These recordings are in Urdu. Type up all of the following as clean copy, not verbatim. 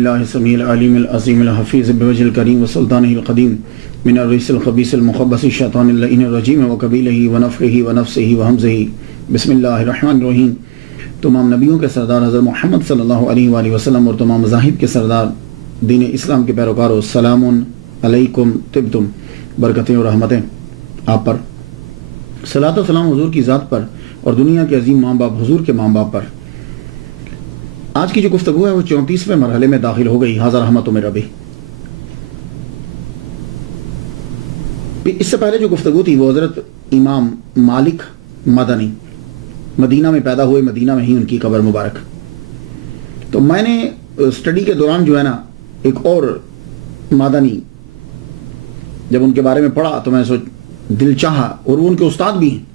اللہ السمیع العلیم العظیم الحفیظ بوجہ الکریم وسلطانہ القدیم من الرجس الخبیث المخبث الشیطان اللعین الرجیم وقبیلہ ونفخہ ونفثہ وہمزہ بسم اللہ الرحمن الرحیم۔ تمام نبیوں کے سردار حضرت محمد صلی اللہ علیہ وآلہ وسلم اور تمام مذاہب کے سردار دین اسلام کے پیروکاروں، سلام علیکم طبتم، برکتیں اور رحمتیں آپ پر، صلاۃ و سلام حضور کی ذات پر اور دنیا کے عظیم ماں باپ حضور کے ماں باپ پر۔ آج کی جو گفتگو ہے وہ 34ویں مرحلے میں داخل ہو گئی، حاضر رحمت میں ربی۔ اس سے پہلے جو گفتگو تھی وہ حضرت امام مالک مدنی، مدینہ میں پیدا ہوئے، مدینہ میں ہی ان کی قبر مبارک۔ تو میں نے اسٹڈی کے دوران جو ہے نا ایک اور مدنی جب ان کے بارے میں پڑھا تو میں دل چاہا، اور وہ ان کے استاد بھی ہیں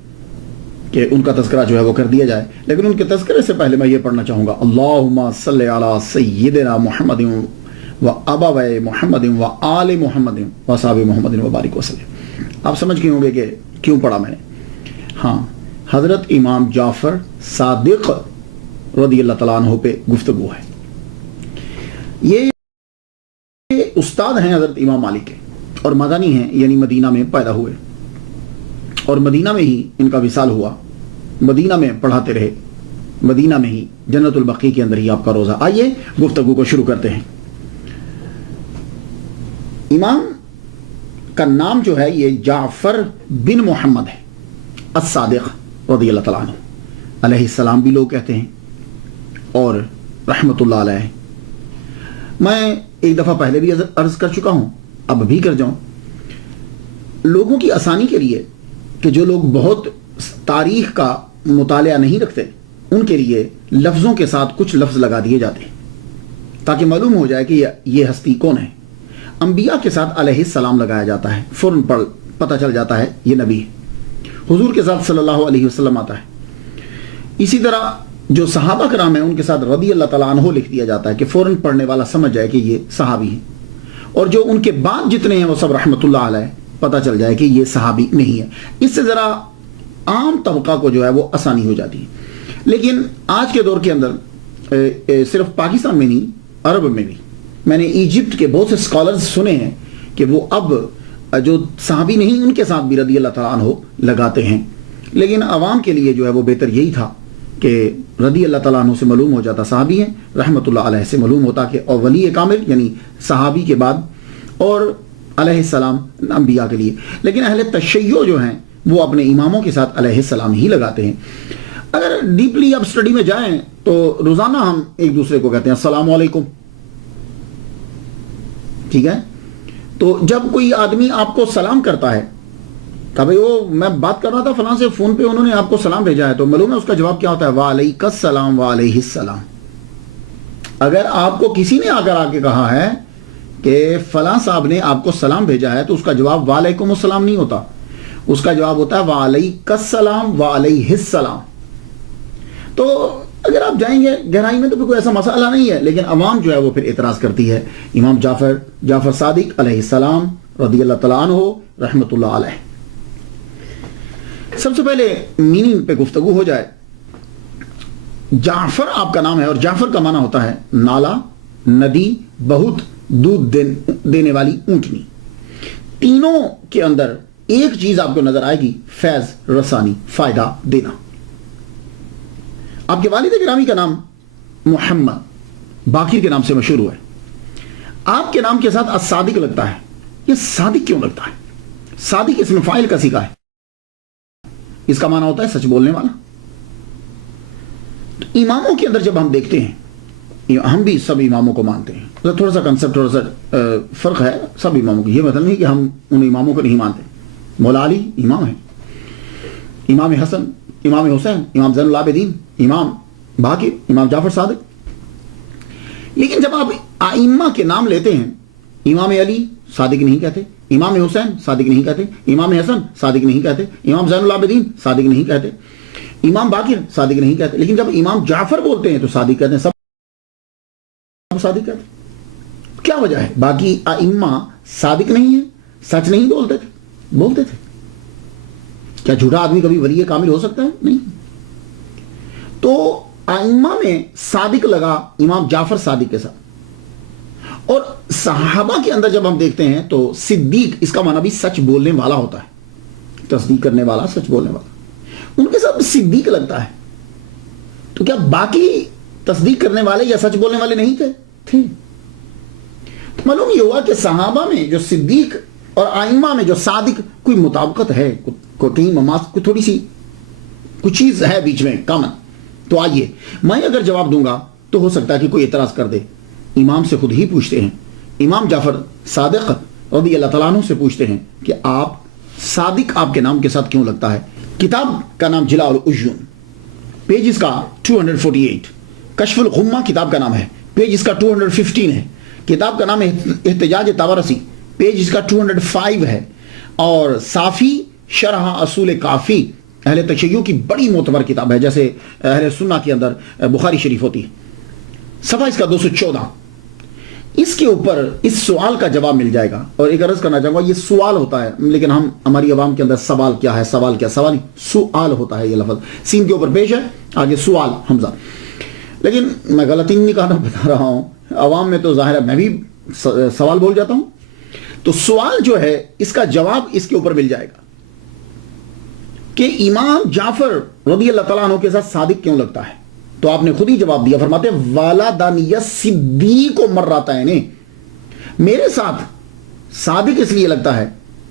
کہ ان کا تذکرہ جو ہے وہ کر دیا جائے، لیکن ان کے تذکرے سے پہلے میں یہ پڑھنا چاہوں گا، اللہم صلی علی سیدنا محمد و ابوی محمد و آل محمد و اصحاب محمد و بارک وسلم۔ آپ سمجھ گئے ہوں گے کہ کیوں پڑھا میں نے۔ ہاں، حضرت امام جعفر صادق رضی اللہ تعالیٰ عنہ پہ گفتگو ہے۔ یہ استاد ہیں حضرت امام مالک کے، اور مدنی ہیں، یعنی مدینہ میں پیدا ہوئے، اور مدینہ میں ہی ان کا وصال ہوا، مدینہ میں پڑھاتے رہے، مدینہ میں ہی جنت البقیع کے اندر ہی آپ کا روزہ۔ آئیے گفتگو کو شروع کرتے ہیں۔ امام کا نام جو ہے یہ جعفر بن محمد ہے الصادق رضی اللہ تعالیٰ عنہ، علیہ السلام بھی لوگ کہتے ہیں، اور رحمت اللہ علیہ۔ میں ایک دفعہ پہلے بھی عرض کر چکا ہوں، اب بھی کر جاؤں، لوگوں کی آسانی کے لیے کہ جو لوگ بہت تاریخ کا مطالعہ نہیں رکھتے ان کے لیے لفظوں کے ساتھ کچھ لفظ لگا دیے جاتے ہیں تاکہ معلوم ہو جائے کہ یہ ہستی کون ہے۔ انبیاء کے ساتھ علیہ السلام لگایا جاتا ہے، فوراً پتہ چل جاتا ہے یہ نبی ہے۔ حضور کے ساتھ صلی اللہ علیہ وسلم آتا ہے۔ اسی طرح جو صحابہ کرام ہیں ان کے ساتھ رضی اللہ تعالیٰ عنہ لکھ دیا جاتا ہے کہ فوراً پڑھنے والا سمجھ جائے کہ یہ صحابی ہیں، اور جو ان کے بعد جتنے ہیں وہ سب رحمت اللہ علیہ، پتہ چل جائے کہ یہ صحابی نہیں ہے۔ اس سے ذرا عام طبقہ کو جو ہے وہ آسانی ہو جاتی ہے۔ لیکن آج کے دور کے اندر صرف پاکستان میں نہیں، عرب میں بھی میں نے ایجپٹ کے بہت سے اسکالرز سنے ہیں کہ وہ اب جو صحابی نہیں ان کے ساتھ بھی رضی اللہ تعالیٰ عنہ لگاتے ہیں، لیکن عوام کے لیے جو ہے وہ بہتر یہی تھا کہ رضی اللہ تعالیٰ عنہ سے معلوم ہو جاتا صحابی ہیں، رحمت اللہ علیہ سے معلوم ہوتا کہ اور ولی کامل یعنی صحابی کے بعد، اور علیہ السلام انبیاء کے لیے۔ لیکن اہل تشیع جو ہیں وہ اپنے اماموں کے ساتھ علیہ السلام ہی لگاتے ہیں۔ اگر ڈیپلی اب اسٹڈی میں جائیں تو روزانہ ہم ایک دوسرے کو کہتے ہیں السلام علیکم، ٹھیک ہے؟ تو جب کوئی آدمی آپ کو سلام کرتا ہے کہ بھئی وہ میں بات کر رہا تھا فلاں سے فون پہ، انہوں نے آپ کو سلام بھیجا ہے، تو معلوم ہے اس کا جواب کیا ہوتا ہے؟ وعلیک السلام وعلیہ السلام۔ اگر آپ کو کسی نے آ کے کہا ہے کہ فلاں صاحب نے آپ کو سلام بھیجا ہے تو اس کا جواب وعلیکم السلام نہیں ہوتا، اس کا جواب ہوتا ہے وعلیک السلام وعلیہ السلام۔ تو اگر آپ جائیں گے گہرائی میں تو کوئی ایسا مسئلہ نہیں ہے، لیکن عوام جو ہے وہ پھر اعتراض کرتی ہے۔ امام جعفر صادق علیہ السلام رضی اللہ تعالیٰ عنہ رحمت اللہ علیہ۔ سب سے پہلے میننگ پہ گفتگو ہو جائے۔ جعفر آپ کا نام ہے، اور جعفر کا معنی ہوتا ہے نالا، ندی، بہت دودھ دینے والی اونٹنی۔ تینوں کے اندر ایک چیز آپ کو نظر آئے گی، فیض رسانی، فائدہ دینا۔ آپ کے والد گرامی کا نام محمد باقر کے نام سے مشہور ہوا ہے، آپ کے نام کے ساتھ الصادق لگتا ہے۔ یہ صادق کیوں لگتا ہے؟ صادق اسم فاعل کا سیکھا ہے، اس کا معنی ہوتا ہے سچ بولنے والا۔ تو اماموں کے اندر جب ہم دیکھتے ہیں، ہم بھی سب اماموں کو مانتے ہیں، تھوڑا سا کنسپٹ تھوڑا سا فرق ہے سب اماموں کی۔ یہ مطلب نہیں کہ ہم ان اماموں کو نہیں مانتے۔ مولا علی امام ہیں، امام حسن، امام حسین، امام زین العابدین، امام باقر، امام جعفر صادق۔ لیکن جب آپ ائمہ کے نام لیتے ہیں، امام علی صادق نہیں کہتے، امام حسین صادق نہیں کہتے، امام حسن صادق نہیں کہتے، امام زین العابدین صادق نہیں کہتے، امام باقر صادق نہیں کہتے، لیکن جب امام جعفر بولتے ہیں تو صادق کہتے ہیں، سب صادق کہتے ہیں۔ کیا وجہ ہے؟ باقی ائمہ صادق نہیں ہیں، سچ نہیں بولتے تھے۔ کیا جھوٹا آدمی کبھی ولی کامل ہو سکتا ہے؟ نہیں۔ تو ائمہ میں صادق لگا امام جعفر صادق کے ساتھ، اور صحابہ کے اندر جب ہم دیکھتے ہیں تو صدیق اس کا معنی بھی سچ بولنے والا ہوتا ہے، تصدیق کرنے والا، سچ بولنے والا، ان کے ساتھ صدیق لگتا ہے، تو کیا باقی تصدیق کرنے والے یا سچ بولنے والے نہیں تھے؟ معلوم یہ ہوا کہ صحابہ میں جو صدیق اور آئمہ میں جو صادق کوئی مطابقت ہے، کہیں کوئی تھوڑی سی کچھ چیز ہے بیچ میں کامن. تو آئیے میں اگر جواب دوں گا تو ہو سکتا ہے کہ کوئی اعتراض کر دے. امام سے خود ہی پوچھتے ہیں، امام جعفر صادق رضی اللہ تعالیٰ عنہ سے پوچھتے ہیں کہ آپ صادق آپ کے نام کے ساتھ کیوں لگتا ہے؟ کتاب کا نام جلاء العیون، پیج اس کا 248. کشف الغمہ کتاب کا نام ہے، پیج اس کا 215 ہے. کتاب کا نام ہے احتجاج طبرسی، پیج اس کا 205 ہے. اور صافی شرح اصول کافی اہل تشیع کی بڑی معتبر کتاب ہے، جیسے اہل سنہ کے اندر بخاری شریف ہوتی ہے. صفحہ اس کا 214. اس کے اوپر اس سوال کا جواب مل جائے گا. اور ایک عرض کرنا چاہوں گا، یہ سوال ہوتا ہے، لیکن ہماری عوام کے اندر سوال کیا ہے، سوال کیا، سوال سوال ہوتا ہے. یہ لفظ سین کے اوپر پیش ہے، آگے سوال حمزہ. لیکن میں غلطی نہیں کہنا بتا رہا ہوں، عوام میں تو ظاہر ہے میں بھی سوال بول جاتا ہوں. تو سوال جو ہے اس کا جواب اس کے اوپر مل جائے گا کہ امام جعفر رضی اللہ تعالیٰ عنہ کے ساتھ صادق کیوں لگتا ہے. تو آپ نے خود ہی جواب دیا، فرماتے ہیں والدانی صدیق مرتین، میرے ساتھ صادق اس لیے لگتا ہے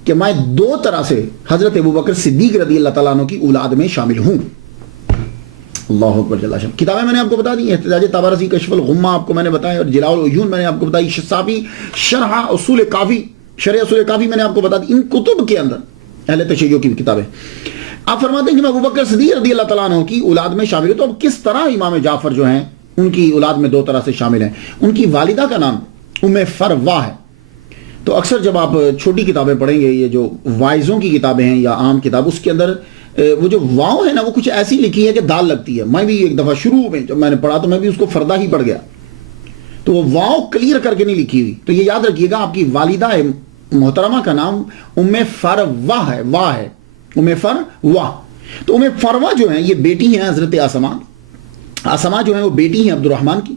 کہ میں دو طرح سے حضرت ابوبکر صدیق رضی اللہ تعالیٰ عنہ کی اولاد میں شامل ہوں. اللہ اکبر جل شانہ. کتابیں میں نے آپ کو بتا دی، احتجاج طبرسی، کشف الغمہ آپ کو میں نے بتایا، اور جلاء العیون میں نے آپ کو بتائی، صافی شرح اصول کافی، شرح اصول کافی میں نے آپ کو بتا دی. ان کتب کے اندر اہل تشیع کی کتابیں آپ فرماتے ہیں کہ میں ابوبکر صدیق رضی اللہ تعالیٰ عنہ کی اولاد میں شامل ہوں. تو اب کس طرح امام جعفر جو ہیں ان کی اولاد میں دو طرح سے شامل ہیں؟ ان کی والدہ کا نام ام فروا ہے. تو اکثر جب آپ چھوٹی کتابیں پڑھیں گے، یہ جو وائزوں کی کتابیں ہیں یا عام کتاب، اس کے اندر وہ جو واؤ ہے نا، وہ کچھ ایسی لکھی ہے کہ دال لگتی ہے. میں بھی ایک دفعہ شروع میں جب میں نے پڑھا تو میں بھی اس کو فردہ ہی پڑھ گیا، تو وہ واؤ کلیئر کر کے نہیں لکھی ہوئی. تو یہ یاد رکھیے گا، آپ کی والدہ محترمہ کا نام ام فروا ہے، واہ ہے ام فروا. تو ام فروا جو ہیں یہ بیٹی ہیں حضرت آسما جو ہیں وہ بیٹی ہیں عبد الرحمن کی.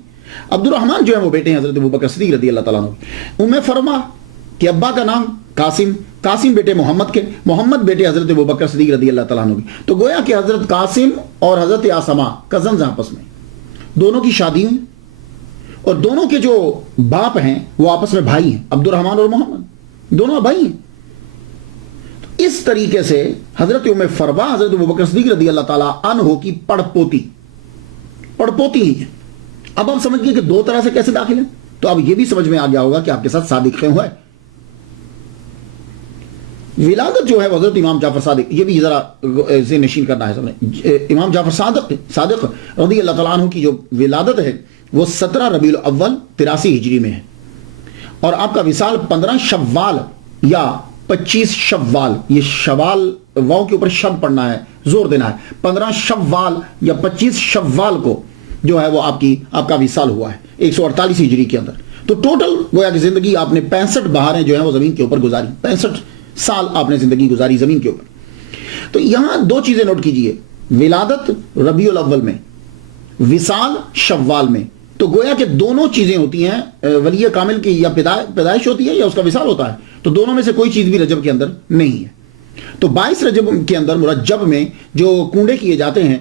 عبد الرحمن جو ہیں وہ بیٹے ہیں حضرت ابوبکر صدیق رضی اللہ تعالیٰ عنہ. ام فروا کے ابا کا نام قاسم بیٹے محمد کے، محمد بیٹے حضرت ابوبکر صدیق رضی اللہ تعالیٰ عنہ کی. تو گویا کہ حضرت قاسم اور حضرت آسما کزنز آپس میں، دونوں کی شادی ہوئی، اور دونوں کے جو باپ ہیں وہ آپس میں بھائی ہیں، عبد الرحمن اور محمد دونوں بھائی ہیں. اس طریقے سے حضرت ام فروا حضرت ابوبکر صدیق رضی اللہ تعالیٰ عنہ کی پڑپوتی ہی ہے. اب آپ سمجھ گئے کہ دو طرح سے کیسے داخل ہیں. تو اب یہ بھی سمجھ میں آ گیا ہوگا کہ آپ کے ساتھ صادق کیوں ہے. ولادت جو ہے حضرت امام جعفر صادق، یہ بھی ذرا ذہن نشین کرنا ہے سب نے. امام جعفر صادق رضی اللہ تعالیٰ عنہ کی جو ولادت ہے وہ 17 ربیع الاول 83 ہجری میں ہے، اور آپ کا وصال 15 شوال یا 25 شوال، یہ شوال واؤ کے اوپر شب پڑھنا ہے، زور دینا ہے، 15 شوال یا 25 شوال کو جو ہے وہ آپ کا وصال ہوا ہے 148 ہجری کے اندر. تو ٹوٹل گویا کہ زندگی آپ نے 65 بہاریں جو ہیں وہ زمین کے اوپر گزاری، 65 سال آپ نے زندگی گزاری زمین کے اوپر. تو یہاں دو چیزیں نوٹ کیجئے، ولادت ربیع الاول میں، وصال شوال میں. تو گویا کہ دونوں چیزیں ہوتی ہیں، ولی کامل کی یا پیدائش ہوتی ہے یا اس کا وصال ہوتا ہے. تو دونوں میں سے کوئی چیز بھی رجب کے اندر نہیں ہے. تو 22 رجب کے اندر مرجب میں جو کنڈے کیے جاتے ہیں،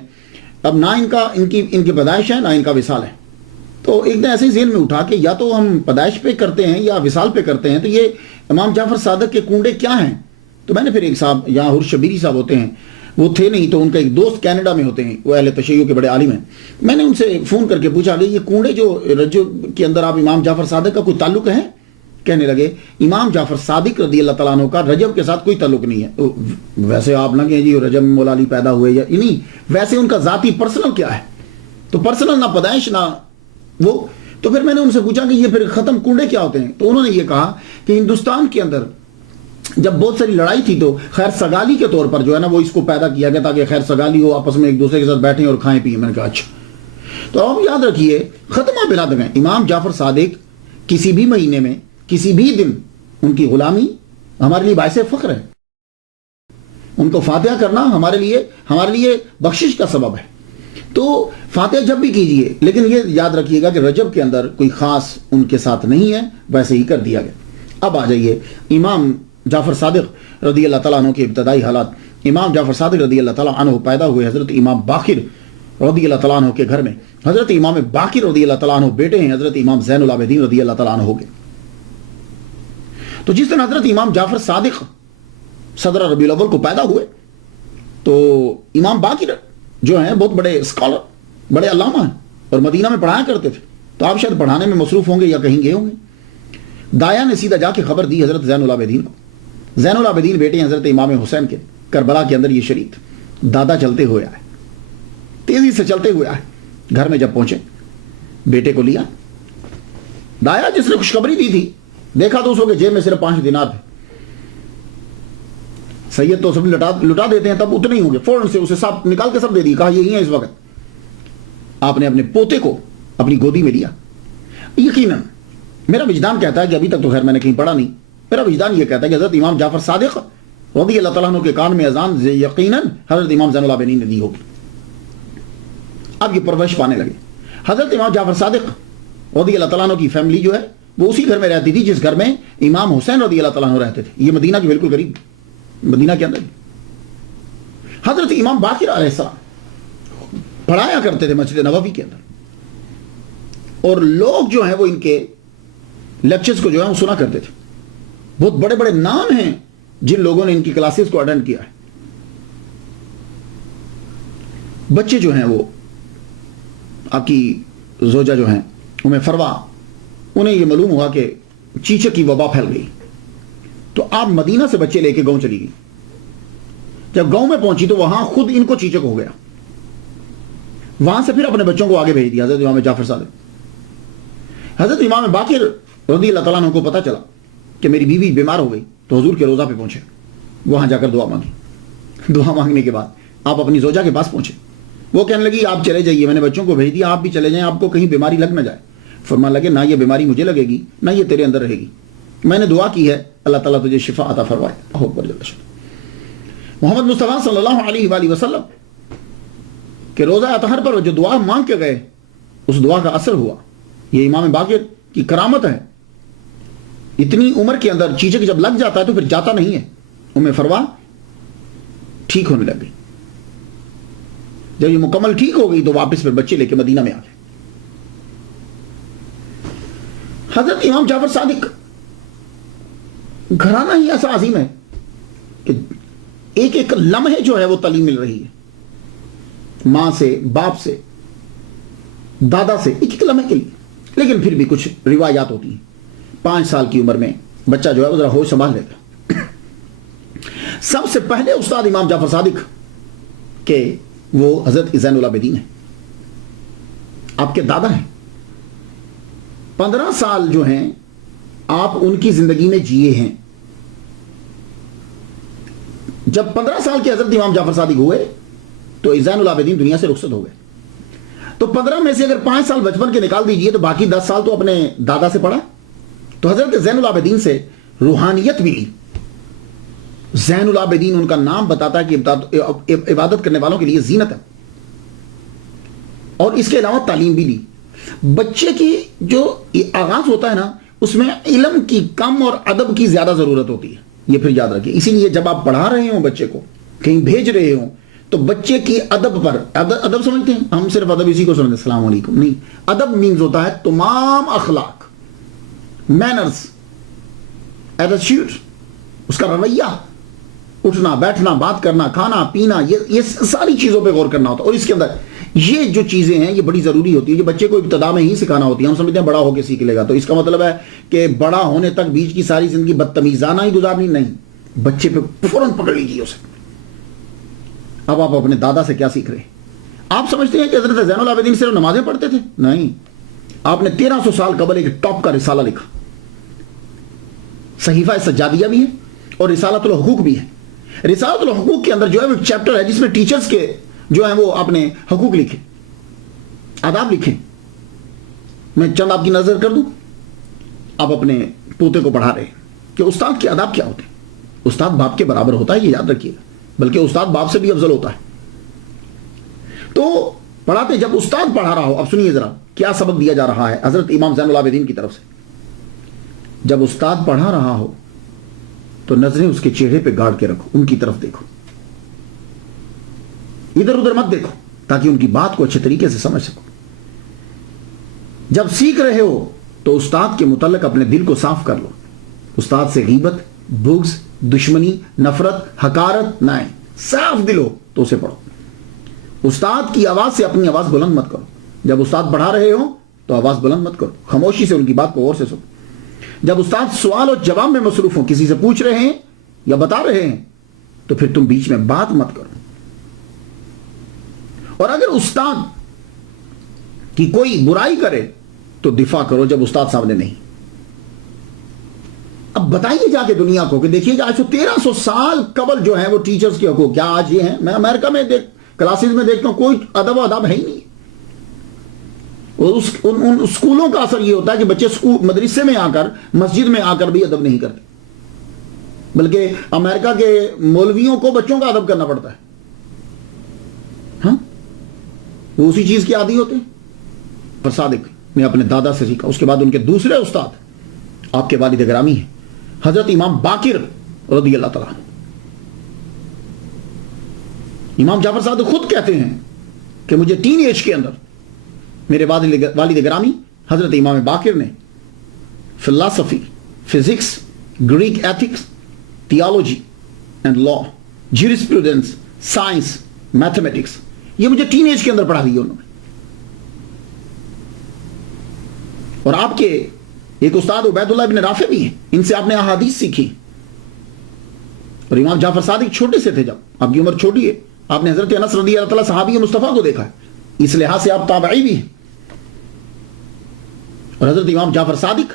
اب نہ ان کی پیدائش ہے نہ ان کا وصال ہے. تو ایک دن ایسے ہی ذہن میں اٹھا کہ یا تو ہم پیدائش پہ کرتے ہیں یا وصال پہ کرتے ہیں، تو یہ امام جعفر صادق کے کنڈے کیا ہیں؟ تو میں نے پھر ایک صاحب یہاں حر شبیری صاحب ہوتے ہیں، وہ تھے نہیں، تو ان کا ایک دوست کینیڈا میں ہوتے ہیں، وہ اہل تشیع کے بڑے عالم ہیں. میں نے ان سے فون کر کے پوچھا کہ یہ کنڈے جو رجب کے اندر آپ امام جعفر صادق کا کوئی تعلق ہے؟ کہنے لگے امام جعفر صادق رضی اللہ تعالیٰ عنہ کا رجب کے ساتھ کوئی تعلق نہیں ہے. ویسے آپ نہ کہیں جی رجب مولا علی پیدا ہوئے یا نہیں، ویسے ان کا ذاتی پرسنل کیا ہے؟ تو پرسنل نہ پیدائش نہ وہ. تو پھر میں نے ان سے پوچھا کہ یہ پھر ختم کنڈے کیا ہوتے ہیں؟ تو انہوں نے یہ کہا کہ ہندوستان کے اندر جب بہت ساری لڑائی تھی تو خیر سگالی کے طور پر جو ہے نا وہ اس کو پیدا کیا گیا تاکہ خیر سگالی ہو، آپس میں ایک دوسرے کے ساتھ بیٹھیں اور کھائیں پیئیں. میں نے کہا اچھا. تو آپ یاد رکھیے ختمہ بلا دیں امام جعفر صادق کسی بھی مہینے میں کسی بھی دن ان کی غلامی ہمارے لیے باعث فخر ہے. ان کو فاتحہ کرنا ہمارے لیے بخشش کا سبب ہے. تو فاتحہ جب بھی کیجئے، لیکن یہ یاد رکھیے گا کہ رجب کے اندر کوئی خاص ان کے ساتھ نہیں ہے، ویسے ہی کر دیا گیا۔ اب آ جائیے امام جعفر صادق رضی اللہ تعالیٰ عنہ کے ابتدائی حالات۔ امام جعفر صادق رضی اللہ تعالیٰ عنہ پیدا ہوئے حضرت امام باقر رضی اللہ تعالیٰ عنہ کے گھر میں۔ حضرت امام باقر رضی اللہ تعالیٰ عنہ بیٹے ہیں حضرت امام زین العابدین رضی اللہ تعالیٰ عنہ کے۔ تو جس دن حضرت امام جعفر صادق صدر ربیع الاول کو پیدا ہوئے تو امام باقر جو ہیں بہت بڑے اسکالر، بڑے علامہ ہیں اور مدینہ میں پڑھایا کرتے تھے، تو آپ شاید پڑھانے میں مصروف ہوں گے یا کہیں گئے ہوں گے۔ دایا نے سیدھا جا کے خبر دی حضرت زین العابدین کو۔ زین العابدین بیٹے ہیں حضرت امام حسین کے، کربلا کے اندر یہ شریک دادا چلتے ہوئے آئے، تیزی سے چلتے ہوئے آئے۔ گھر میں جب پہنچے بیٹے کو لیا، دایا جس نے خوشخبری دی تھی دیکھا تو اس کے جیب میں صرف 5 دینار تھے۔ سید تو سب لٹا دیتے ہیں، تب اتنے ہی ہوں گے، فوراً سے اسے سب نکال کے سب دے دی، کہا یہی ہے اس وقت۔ آپ نے اپنے پوتے کو اپنی گودی میں لیا۔ یقیناً میرا وجدان کہتا ہے کہ ابھی تک تو خیر میں نے کہیں پڑھا نہیں، میرا وجدان یہ کہتا ہے کہ حضرت امام جعفر صادق رضی اللہ تعالیٰ عنہ کے کان میں اذان یقیناً حضرت امام زین العابدین نے دی ہوگی۔ اب یہ پرورش پانے لگے۔ حضرت امام جعفر صادق رضی اللہ تعالیٰ عنہ کی فیملی جو ہے وہ اسی گھر میں رہتی تھی جس گھر میں امام حسین رضی اللہ تعالیٰ عنہ رہتے تھے۔ یہ مدینہ کے بالکل قریب، مدینہ کے اندر۔ حضرت امام باقر علیہ السلام پڑھایا کرتے تھے مسجد نبوی کے اندر، اور لوگ جو ہیں وہ ان کے لیکچرز کو جو ہے وہ سنا کرتے تھے۔ بہت بڑے بڑے نام ہیں جن لوگوں نے ان کی کلاسز کو اٹینڈ کیا ہے۔ بچے جو ہیں وہ آپ کی زوجہ جو ہیں ام فروا، انہیں یہ معلوم ہوا کہ چیچک کی وبا پھیل گئی، تو آپ مدینہ سے بچے لے کے گاؤں چلی گئی۔ جب گاؤں میں پہنچی تو وہاں خود ان کو چیچک ہو گیا، وہاں سے پھر اپنے بچوں کو آگے بھیج دیا حضرت امام جعفر صادق۔ حضرت امام باقر رضی اللہ تعالیٰ عنہ کو پتہ چلا کہ میری بیوی بیمار ہو گئی، تو حضور کے روضہ پہ پہنچے، وہاں جا کر دعا مانگی۔ دعا مانگنے کے بعد آپ اپنی زوجہ کے پاس پہنچے، وہ کہنے لگی آپ چلے جائیے، میں نے بچوں کو بھیج دیا، آپ بھی چلے جائیں، آپ کو کہیں بیماری لگ نہ جائے۔ فرمانے لگے نہ یہ بیماری مجھے لگے گی نہ یہ تیرے اندر رہے گی، میں نے دعا کی ہے اللہ تعالیٰ تجھے شفا عطا فرمائے۔ محمد مصطفیٰ صلی اللہ علیہ وآلہ وسلم کہ روزہ اطہر پر جو دعا مانگ کے گئے اس دعا کا اثر ہوا۔ یہ امام باقر کی کرامت ہے، اتنی عمر کے اندر چیچک جب لگ جاتا ہے تو پھر جاتا نہیں ہے۔ ام فروا ٹھیک ہونے لگ گئی، جب یہ مکمل ٹھیک ہو گئی تو واپس پھر بچے لے کے مدینہ میں آ گئے۔ حضرت امام جعفر صادق گھرانہ ہی ایسا عظیم ہے کہ ایک ایک لمحے جو ہے وہ تعلیم مل رہی ہے، ماں سے، باپ سے، دادا سے، ایک ایک لمحے کے لیے۔ لیکن پھر بھی کچھ روایات ہوتی ہیں، 5 سال کی عمر میں بچہ جو ہے وہ ذرا ہوش سنبھال لیتا۔ سب سے پہلے استاد امام جعفر صادق کہ وہ حضرت زین العابدین ہیں، آپ کے دادا ہیں۔ 15 سال جو ہیں آپ ان کی زندگی میں جیے ہیں۔ جب 15 سال کے حضرت امام جعفر صادق ہوئے تو زین العابدین دنیا سے رخصت ہو گئے۔ تو 15 میں سے اگر 5 سال بچپن کے نکال دیجئے تو باقی 10 سال تو اپنے دادا سے پڑھا۔ تو حضرت زین العابدین سے روحانیت ملی۔ زین العابدین ان کا نام بتاتا ہے کہ عبادت کرنے والوں کے لیے زینت ہے، اور اس کے علاوہ تعلیم بھی لی۔ بچے کی جو آغاز ہوتا ہے نا اس میں علم کی کم اور ادب کی زیادہ ضرورت ہوتی ہے، یہ پھر یاد رکھیے۔ اسی لیے جب آپ پڑھا رہے ہوں بچے کو، کہیں بھیج رہے ہوں، تو بچے کی ادب پر، ادب سمجھتے ہیں ہم صرف ادب اسی کو سمجھتے ہیں السلام علیکم، نہیں، ادب مینز ہوتا ہے تمام اخلاق، مینرز، ایٹیٹیوڈ، اس کا رویہ، اٹھنا بیٹھنا، بات کرنا، کھانا پینا، یہ ساری چیزوں پہ غور کرنا ہوتا ہے۔ اور اس کے اندر یہ جو چیزیں ہیں یہ بڑی ضروری ہوتی ہے، یہ بچے کو ابتدا میں ہی سکھانا ہوتی ہے۔ ہم سمجھتے ہیں بڑا ہو کے سیکھ لے گا، تو اس کا مطلب ہے کہ بڑا ہونے تک بیچ کی ساری زندگی بدتمیزانہ ہی گزارنی، نہیں، بچے پہ فوراً پکڑ لیجیے اسے۔ اب آپ اپنے دادا سے کیا سیکھ رہے ہیں؟ آپ سمجھتے ہیں کہ حضرت زین العابدین صرف نمازیں پڑھتے تھے؟ نہیں، آپ نے 1300 سال قبل ایک ٹاپ کا رسالہ لکھا، صحیفہ سجادیہ بھی ہے اور رسالۃ الحقوق بھی ہے۔ رسالۃ الحقوق کے اندر جو ہے وہ ایک چیپٹر ہے جس میں ٹیچرز کے جو ہیں وہ اپنے حقوق لکھے، آداب لکھیں۔ میں چند آپ کی نظر کر دوں، آپ اپنے پوتے کو پڑھا رہے ہیں کہ استاد کے آداب کیا ہوتے ہیں۔ استاد باپ کے برابر ہوتا ہے، یہ یاد رکھیے گا، بلکہ استاد باپ سے بھی افضل ہوتا ہے۔ تو پڑھاتے جب استاد پڑھا رہا ہو. اب سنیے ذرا کیا سبق دیا جا رہا ہے حضرت امام زین العابدین کی طرف سے. جب استاد پڑھا رہا ہو تو نظریں اس کے چہرے پہ گاڑ کے رکھو, ان کی طرف دیکھو, ادھر ادھر مت دیکھو, تاکہ ان کی بات کو اچھے طریقے سے سمجھ سکو. جب سیکھ رہے ہو تو استاد کے متعلق اپنے دل کو صاف کر لو. استاد سے غیبت, بغض, دشمنی, نفرت, حقارت نہ آئے. صاف دل ہو تو اسے پڑھو. استاد کی آواز سے اپنی آواز بلند مت کرو. جب استاد پڑھا رہے ہو تو آواز بلند مت کرو, خاموشی سے ان کی بات کو غور سے سنو. جب استاد سوال اور جواب میں مصروف ہوں, کسی سے پوچھ رہے ہیں یا بتا رہے ہیں, تو پھر تم بیچ میں بات مت کرو. اور اگر استاد کی کوئی برائی کرے تو دفاع کرو جب استاد سامنے نہیں. اب بتائیے جا کے دنیا کو کہ دیکھیے آج 1300 سال قبل جو ہیں وہ ٹیچرز کے حقوق کیا آج یہ ہیں. میں امریکہ میں کلاسز میں دیکھتا ہوں کوئی ادب و ادب ہے ہی نہیں. ان اسکولوں کا اثر یہ ہوتا ہے کہ بچے مدرسے میں آ کر, مسجد میں آ کر بھی ادب نہیں کرتے, بلکہ امریکہ کے مولویوں کو بچوں کا ادب کرنا پڑتا ہے. ہاں, وہ اسی چیز کے عادی ہوتے ہیں. پر صادق نے اپنے دادا سے سیکھا. اس کے بعد ان کے دوسرے استاد آپ کے والد گرامی ہیں حضرت امام باقر رضی اللہ تعالیٰ. امام جعفر صادق خود کہتے ہیں کہ مجھے ٹین ایج کے اندر میرے والد گرامی حضرت امام باقر نے فلسفی, physics, Greek ethics, theology and law, jurisprudence, science, mathematics, یہ مجھے ٹین ایج کے اندر پڑھا دی انہوں نے. اور آپ کے ایک استاد عبید اللہ ابن رافع بھی ہیں, ان سے آپ نے احادیث سیکھی. اور امام جعفر صادق چھوٹے سے تھے, جب آپ کی عمر چھوٹی ہے, آپ نے حضرت انس رضی اللہ تعالیٰ صحابی مصطفیٰ کو دیکھا ہے, اس لحاظ سے آپ تابعی بھی ہیں. اور حضرت امام جعفر صادق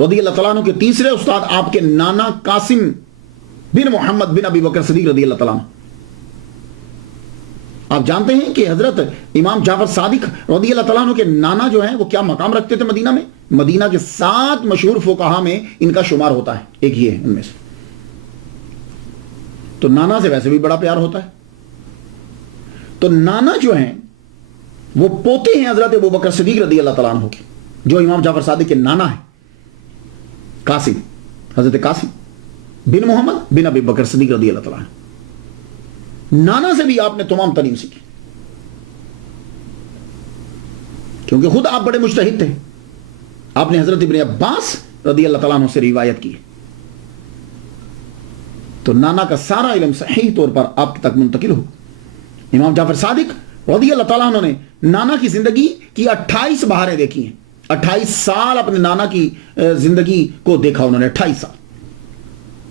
رضی اللہ تعالیٰ عنہ کے تیسرے استاد آپ کے نانا قاسم بن محمد بن ابی بکر صدیق رضی اللہ تعالیٰ عنہ. آپ جانتے ہیں کہ حضرت امام جعفر صادق رضی اللہ تعالیٰ عنہ کے نانا جو ہیں وہ کیا مقام رکھتے تھے مدینہ میں. مدینہ کے 7 مشہور فقہا میں ان کا شمار ہوتا ہے, ایک یہ ہے ان میں سے. تو نانا سے ویسے بھی بڑا پیار ہوتا ہے. تو نانا جو ہیں وہ پوتے ہیں حضرت ابوبکر صدیق رضی اللہ تعالیٰ عنہ کے, جو امام جعفر صادق کے نانا ہیں قاسم, حضرت قاسم بن محمد بن ابی بکر صدیق رضی اللہ تعالیٰ عنہ. نانا سے بھی آپ نے تمام تعلیم سیکھی, کیونکہ خود آپ بڑے مجتہد تھے. آپ نے حضرت ابن عباس رضی اللہ تعالیٰ عنہ سے روایت کی. تو نانا کا سارا علم صحیح طور پر آپ تک منتقل ہو. امام جعفر صادق رضی اللہ تعالیٰ عنہ نے نانا کی زندگی کی 28 بہاریں دیکھی ہیں. 28 سال اپنے نانا کی زندگی کو دیکھا انہوں نے, 28 سال.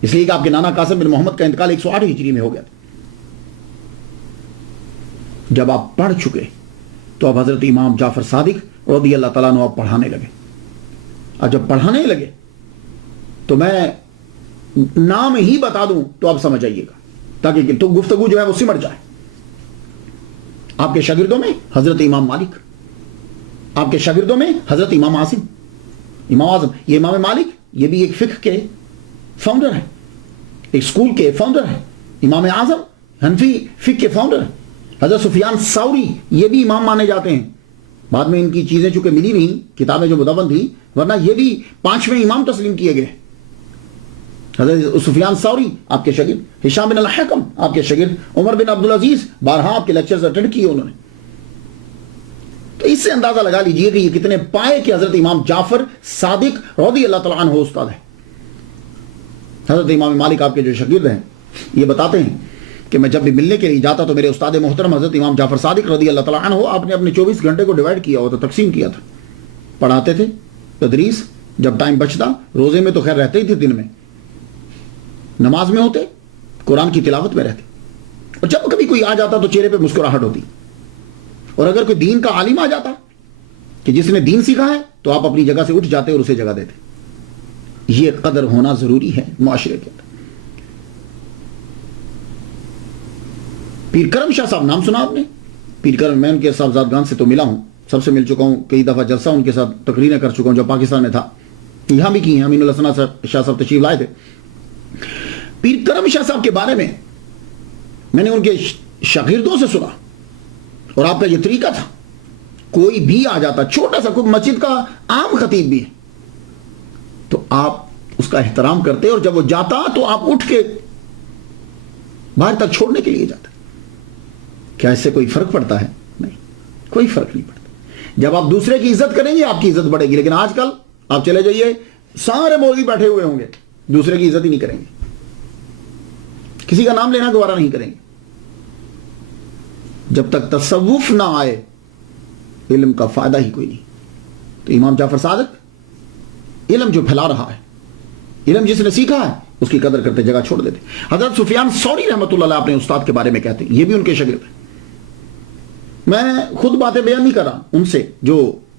اس لیے کہ آپ کے نانا قاسم بن محمد کا انتقال 108 ہجری میں ہو گیا تھا. جب آپ پڑھ چکے تو اب حضرت امام جعفر صادق رضی اللہ تعالیٰ عنہ آپ پڑھانے لگے. اور جب پڑھانے لگے تو میں نام ہی بتا دوں تو آپ سمجھ آئیے گا, تاکہ تو گفتگو جو ہے وہ سمٹ جائے. آپ کے شاگردوں میں حضرت امام مالک, آپ کے شاگردوں میں حضرت امام عاصم, امام اعظم. یہ امام مالک یہ بھی ایک فقہ کے فاؤنڈر ہیں, ایک سکول کے فاؤنڈر ہیں. امام اعظم حنفی فقہ کے فاؤنڈر ہیں. حضرت سفیان ثوری یہ بھی امام مانے جاتے ہیں. بعد میں ان کی چیزیں چونکہ ملی نہیں, کتابیں جو مدون تھی, ورنہ یہ بھی 5ویں امام تسلیم کیے گئے. حضرت سفیان ثوری آپ کے شاگرد, ہشام بن الحکم آپ کے شاگرد, عمر بن عبدالعزیز بارہا آپ کے لیکچرز اٹینڈ کیے انہوں نے. تو اس سے اندازہ لگا لیجئے کہ یہ کتنے پائے کہ حضرت امام جعفر صادق رضی اللہ تعالیٰ عنہ استاد ہے. حضرت امام مالک آپ کے جو شاگرد ہیں یہ بتاتے ہیں کہ میں جب بھی ملنے کے لیے جاتا تو میرے استاد محترم حضرت امام جعفر صادق رضی اللہ تعالیٰ عنہ آپ نے اپنے 24 گھنٹے کو ڈیوائیڈ کیا ہوا تھا, تقسیم کیا تھا. پڑھاتے تھے, تدریس, جب ٹائم بچتا روزے میں تو خیر رہتے ہی تھے, دن میں نماز میں ہوتے, قرآن کی تلاوت میں رہتے. اور جب کبھی کوئی آ جاتا تو چہرے پہ مسکراہٹ ہوتی. اور اگر کوئی دین کا عالم آ جاتا کہ جس نے دین سیکھا ہے تو آپ اپنی جگہ سے اٹھ جاتے اور اسے جگہ دیتے. یہ قدر ہونا ضروری ہے معاشرے کے اندر. پیر کرم شاہ صاحب نام سنا آپ نے؟ پیر کرم, میں ان کے صاحبزادگان سے تو ملا ہوں, سب سے مل چکا ہوں, کئی دفعہ جلسہ ان کے ساتھ تقریریں کر چکا ہوں جب پاکستان میں تھا, یہاں بھی کی ہیں. امین الحسن شاہ صاحب تشریف لائے تھے. پیر کرم شاہ صاحب کے بارے میں نے ان کے شاگردوں سے سنا, اور آپ کا یہ طریقہ تھا کوئی بھی آ جاتا, چھوٹا سا کوئی مسجد کا عام خطیب بھی ہے, تو آپ اس کا احترام کرتے, اور جب وہ جاتا تو آپ اٹھ کے باہر تک چھوڑنے کے لیے جاتے. کیا اس سے کوئی فرق پڑتا ہے؟ نہیں, کوئی فرق نہیں پڑتا. جب آپ دوسرے کی عزت کریں گے آپ کی عزت بڑھے گی. لیکن آج کل آپ چلے جائیے, سارے مولوی بیٹھے ہوئے ہوں گے, دوسرے کی عزت ہی نہیں کریں گے, کسی کا نام لینا گوارا نہیں کریں گے. جب تک تصوف نہ آئے علم کا فائدہ ہی کوئی نہیں. تو امام جعفر صادق علم جو پھیلا رہا ہے, علم جس نے سیکھا ہے اس کی قدر کرتے جگہ چھوڑ دیتے. حضرت سفیان ثوری رحمۃ اللہ علیہ اپنے استاد کے بارے میں کہتے ہیں, یہ بھی ان کے شاگرد ہیں. میں خود باتیں بیان نہیں کر رہا, ان سے جو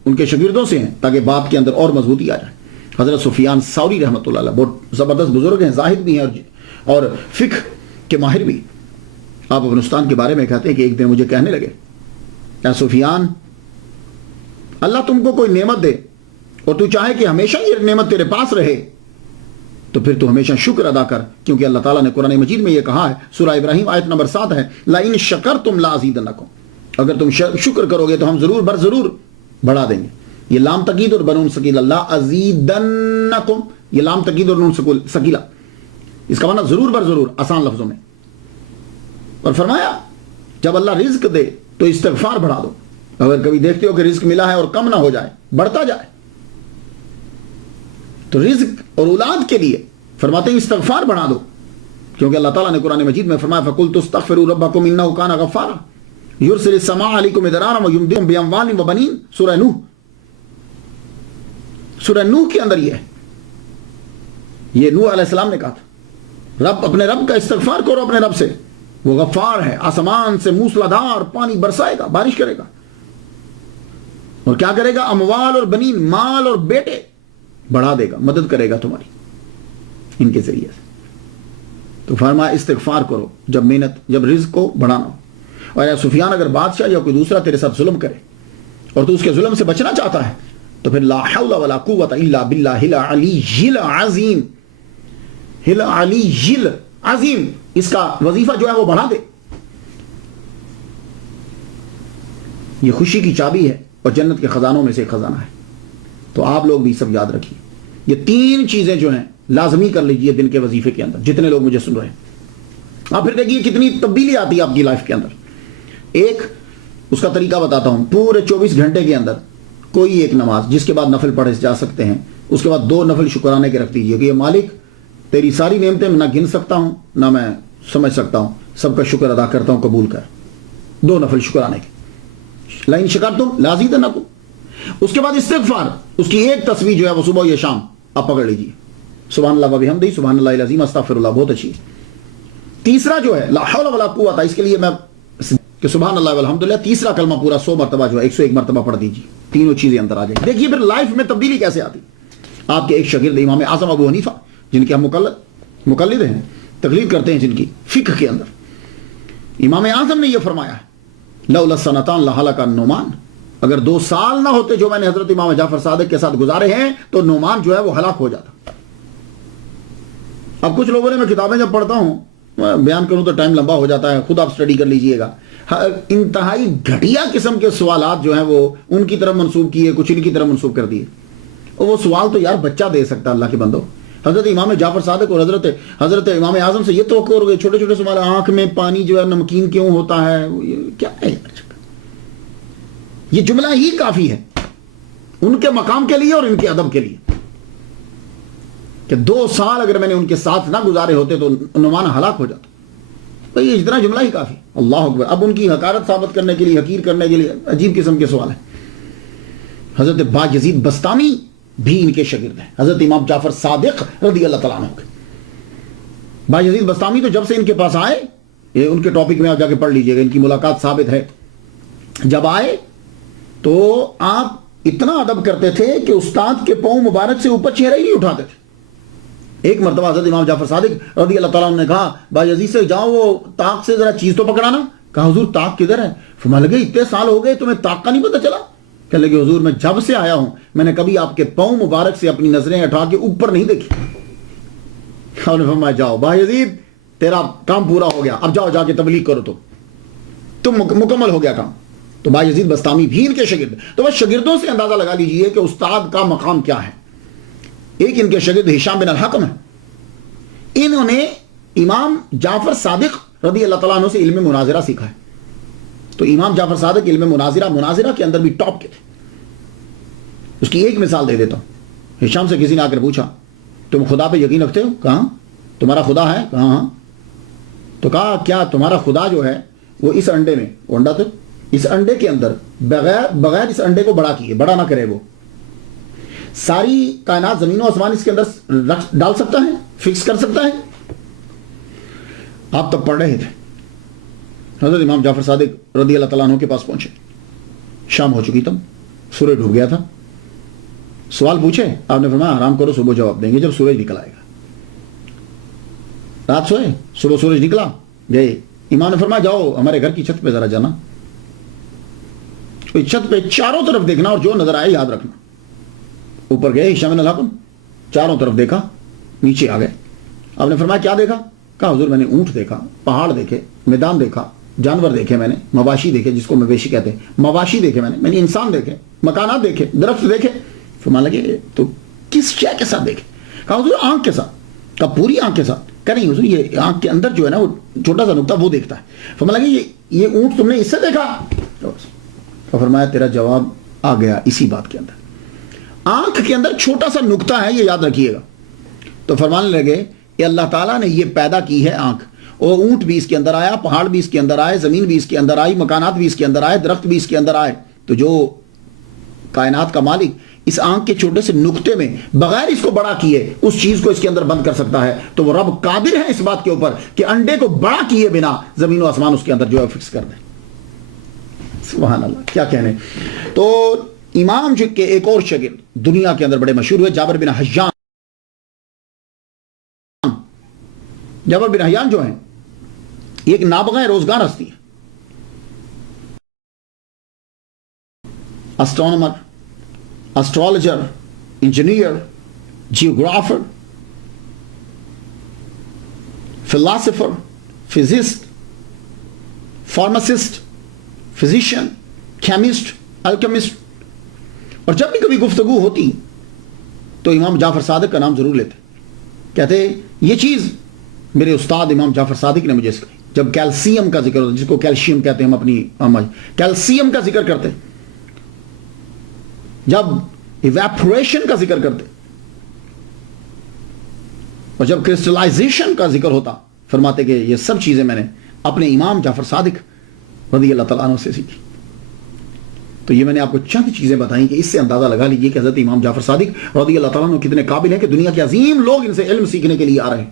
ان کے شاگردوں سے ہیں, تاکہ بات کے اندر اور مضبوطی آ جائے. حضرت سفیان ثوری رحمۃ اللہ علیہ بہت زبردست بزرگ ہیں, زاہد بھی ہیں اور فقہ کے ماہر بھی. آپ افغانستان کے بارے میں کہتے ہیں کہ ایک دن مجھے کہنے لگے, اے سفیان, اللہ تم کو کوئی نعمت دے اور تو چاہے کہ ہمیشہ یہ نعمت تیرے پاس رہے, تو پھر تو ہمیشہ شکر ادا کر, کیونکہ اللہ تعالیٰ نے قرآن مجید میں یہ کہا ہے, سورہ ابراہیم آیت نمبر 7 ہے, لَإِن شَكَرْتُمْ لَأَزِيدَنَّكُمْ, اگر تم شکر کرو گے تو ہم ضرور بر ضرور بڑھا دیں گے. یہ لام تقید اور بنون سکیلا, لَأَزِيدَنَّكُمْ, یہ لام تقید اور نون سکیلا, اس کا معنی ضرور بر ضرور, آسان لفظوں میں. اور فرمایا جب اللہ رزق دے تو استغفار بڑھا دو. اگر کبھی دیکھتے ہو کہ رزق ملا ہے اور کم نہ ہو جائے, بڑھتا جائے, تو رزق اور اولاد کے لیے فرماتے ہیں استغفار بڑھا دو, کیونکہ اللہ تعالیٰ نے قرآن مجید میں فرمایا فَقُلْتُ اسْتَغْفِرُوا رَبَّكُمْ إِنَّهُ كَانَ غَفَّارًا يُرْسِلِ السَّمَاءَ عَلَيْكُمْ مِدْرَارًا وَيُمْدِدْكُمْ بِأَمْوَالٍ وَبَنِينَ. سورہ نوح, سورہ نوح کے اندر یہ نوح علیہ السلام نے کہا تھا, رب اپنے رب کا استغفار کرو اپنے رب سے, وہ غفار ہے, آسمان سے موسلادھار پانی برسائے گا, بارش کرے گا, اور کیا کرے گا, اموال اور بنین, مال اور بیٹے بڑھا دے گا, مدد کرے گا تمہاری ان کے ذریعے سے. تو فرمایا استغفار کرو جب رزق کو بڑھانا ہو. اور یا سفیان, اگر بادشاہ یا کوئی دوسرا تیرے ساتھ ظلم کرے اور تو اس کے ظلم سے بچنا چاہتا ہے, تو پھر لا حول ولا قوت الا باللہ العلی العظیم, العلی العظیم, اس کا وظیفہ جو ہے وہ بڑھا دے. یہ خوشی کی چابی ہے اور جنت کے خزانوں میں سے ایک خزانہ ہے. تو آپ لوگ بھی سب یاد رکھیے, یہ 3 چیزیں جو ہیں لازمی کر لیجئے دن کے وظیفے کے اندر, جتنے لوگ مجھے سن رہے ہیں. آپ پھر دیکھیے کتنی تبدیلی آتی ہے آپ کی لائف کے اندر. ایک اس کا طریقہ بتاتا ہوں, پورے 24 گھنٹے کے اندر کوئی ایک نماز, جس کے بعد نفل پڑھے جا سکتے ہیں, اس کے بعد 2 نفل شکرانے کے رکھ دیجئے کہ یہ مالک تیری ساری نعمتیں میں نہ گن سکتا ہوں نہ میں سمجھ سکتا ہوں, سب کا شکر ادا کرتا ہوں, قبول کر. 2 نفل شکرانے کے, لئن شکرتم لازیدنکم. اس کے بعد استغفار, اس کی ایک تسبیح جو ہے وہ صبح یا شام آپ پکڑ لیجئے, سبحان اللہ و بحمدہ, سبحان اللہ العظیم, استغفر اللہ, بہت اچھی. تیسرا جو ہے لا حول ولا قوت, اس کے لیے میں کہ سبحان اللہ والحمدللہ, تیسرا کلمہ پورا 100 مرتبہ جو ہے 101 مرتبہ پڑھ دیجیے, تینوں چیزیں اندر آ جائیں. دیکھیے پھر لائف میں تبدیلی کیسے آتی. آپ کے ایک شاگرد امام اعظم ابو حنیفہ, جن کے ہم مقلد ہیں, تقلید کرتے ہیں جن کی فقہ کے اندر, امام اعظم نے یہ فرمایا ہے لولا السنتان لہلک النعمان, اگر 2 سال نہ ہوتے جو میں نے حضرت امام جعفر صادق کے ساتھ گزارے ہیں تو نعمان جو ہے وہ ہلاک ہو جاتا. اب کچھ لوگوں نے, میں کتابیں جب پڑھتا ہوں بیان کروں تو ٹائم لمبا ہو جاتا ہے, خود آپ سٹڈی کر لیجئے گا. انتہائی گھٹیا قسم کے سوالات جو ہیں وہ ان کی طرف منسوب کیے, کچھ ان کی طرف منسوب کر دیے. اور وہ سوال تو یار بچہ دے سکتا, اللہ کے بندو. حضرت امام جعفر صادق اور حضرت امام اعظم سے یہ توقع ہو گئی, چھوٹے چھوٹے سوال, آنکھ میں پانی جو ہے نمکین کیوں ہوتا ہے, کیا ہے یہ جملہ ہی کافی ہے ان کے مقام کے لیے اور ان کے ادب کے لیے, کہ 2 سال اگر میں نے ان کے ساتھ نہ گزارے ہوتے تو نعمان ہلاک ہو جاتا. تو یہ اتنا جملہ ہی کافی. اللہ اکبر. اب ان کی حقارت ثابت کرنے کے لیے, حقیر کرنے کے لیے عجیب قسم کے سوال ہیں. حضرت باجزید بستامی بھی ان کے شاگرد ہیں, حضرت امام جعفر صادق رضی اللہ تعالیٰ عنہ کے. باجزید بستامی تو جب سے ان کے پاس آئے, یہ ان کے ٹاپک میں آپ جا کے پڑھ لیجئے گا, ان کی ملاقات ثابت ہے. جب آئے تو آپ اتنا ادب کرتے تھے کہ استاد کے پاؤں مبارک سے اوپر چہرہ ہی نہیں اٹھاتے تھے. ایک مرتبہ حضرت امام جعفر صادق رضی اللہ تعالیٰ عنہ نے کہا باجزید سے, جاؤ وہ طاق سے ذرا چیز تو پکڑانا. کہا حضور طاق کدھر ہے؟ فرمانے لگے اتنے سال ہو گئے تمہیں طاق کا نہیں پتہ چلا؟ کہنے لگے حضور میں جب سے آیا ہوں میں نے کبھی آپ کے پاؤں مبارک سے اپنی نظریں اٹھا کے اوپر نہیں دیکھی. انہوں نے فرمایا جاؤ باجزید تیرا کام پورا ہو گیا, اب جاؤ جا کے تبلیغ کرو, تو تم مکمل ہو گیا کام, تو بایزید بستامی بھی ان کے شاگرد. تو بس شاگردوں سے اندازہ لگا لیجئے کہ استاد کا مقام کیا ہے. ایک ان کے شاگرد ہشام بن الحکم ہے. انہوں نے امام جعفر صادق رضی اللہ تعالیٰ عنہ سے علم مناظرہ سیکھا ہے. تو امام جعفر صادق علم مناظرہ کے اندر بھی ٹاپ کے تھے. اس کی ایک مثال دے دیتا ہوں. ہشام سے کسی نے آ کر پوچھا تم خدا پہ یقین رکھتے ہو؟ کہاں تمہارا خدا ہے؟ کہاں. تو کہا کیا تمہارا خدا جو ہے وہ اس انڈے میں، وہ انڈا تو اس انڈے کے اندر بغیر اس انڈے کو بڑا کیے، بڑا نہ کرے، وہ ساری کائنات زمین و آسمان اس کے اندر ڈال سکتا ہے، فکس کر سکتا ہے؟ آپ تب پڑھ رہے تھے. حضرت امام جعفر صادق رضی اللہ تعالیٰ عنہ کے پاس پہنچے. شام ہو چکی تب، سورج ڈوب گیا تھا. سوال پوچھے، آپ نے فرمایا آرام کرو، صبح جواب دیں گے جب سورج نکل آئے گا. رات سوئے، صبح سورج نکلا، گئے. امام نے فرمایا جاؤ ہمارے گھر کی چھت پہ ذرا جانا، چھت پہ چاروں طرف دیکھنا اور جو نظر آئے یاد رکھنا. اوپر گئے ہشام بن الحکم، چاروں طرف دیکھا، نیچے آ گئے. آپ نے فرمایا کیا دیکھا؟ کہا حضور میں نے اونٹ دیکھا، پہاڑ دیکھے، میدان دیکھا، جانور دیکھے، میں نے مواشی دیکھے، جس کو مویشی کہتے ہیں، مواشی دیکھے، میں نے انسان دیکھے، مکانات دیکھے، درخت دیکھے. فرمانے لگے تو کس شے کے ساتھ دیکھے؟ کہا حضور آنکھ کے ساتھ. کہا پوری آنکھ کے ساتھ؟ کہا نہیں حضور یہ آنکھ کے اندر جو ہے نا وہ چھوٹا سا نقطہ وہ دیکھتا ہے. فرمانے لگے یہ اونٹ تم نے اس سے دیکھا؟ فرمایا تیرا جواب آ گیا اسی بات کے اندر. آنکھ کے اندر چھوٹا سا نقطہ ہے، یہ یاد رکھیے گا. تو فرمانے لگے کہ اللہ تعالیٰ نے یہ پیدا کی ہے آنکھ، اور اونٹ بھی اس کے اندر آیا، پہاڑ بھی اس کے اندر آئے، زمین بھی اس کے اندر آئی، مکانات بھی اس کے اندر آئے، درخت بھی اس کے اندر آئے. تو جو کائنات کا مالک اس آنکھ کے چھوٹے سے نقطے میں بغیر اس کو بڑا کیے اس چیز کو اس کے اندر بند کر سکتا ہے، تو وہ رب قادر ہے اس بات کے اوپر کہ انڈے کو بڑا کیے بنا زمین و آسمان اس کے اندر جو ہے فکس کر دے. سبحان اللہ، کیا کہنے. تو امام جو کے ایک اور شاگرد دنیا کے اندر بڑے مشہور ہوئے، جابر بن حیان. جابر بن حیان جو ہیں یہ ایک نابغہ روزگار ہستی ہے. Astronomer, astrologer, engineer, geographer, philosopher, physicist, pharmacist, physician, chemist, alchemist. اور جب بھی کبھی گفتگو ہوتی تو امام جعفر صادق کا نام ضرور لیتے. کہتے یہ چیز میرے استاد امام جعفر صادق نے مجھے سکھائی. جب کیلشیم کا ذکر ہوتا، جس کو کیلشیم کہتے ہیں ہم اپنی کیلشیم کا ذکر کرتے، جب ایویپوریشن کا ذکر کرتے، اور جب کرسٹلائزیشن کا ذکر ہوتا، فرماتے کہ یہ سب چیزیں میں نے اپنے امام جعفر صادق رضی اللہ تعالیٰ عنہ سے سیکھی. تو یہ میں نے آپ کو چند چیزیں بتائیں کہ اس سے اندازہ لگا لیجیے کہ حضرت امام جعفر صادق رضی اللہ تعالیٰ عنہ کتنے قابل ہیں کہ دنیا کے عظیم لوگ ان سے علم سیکھنے کے لیے آ رہے ہیں.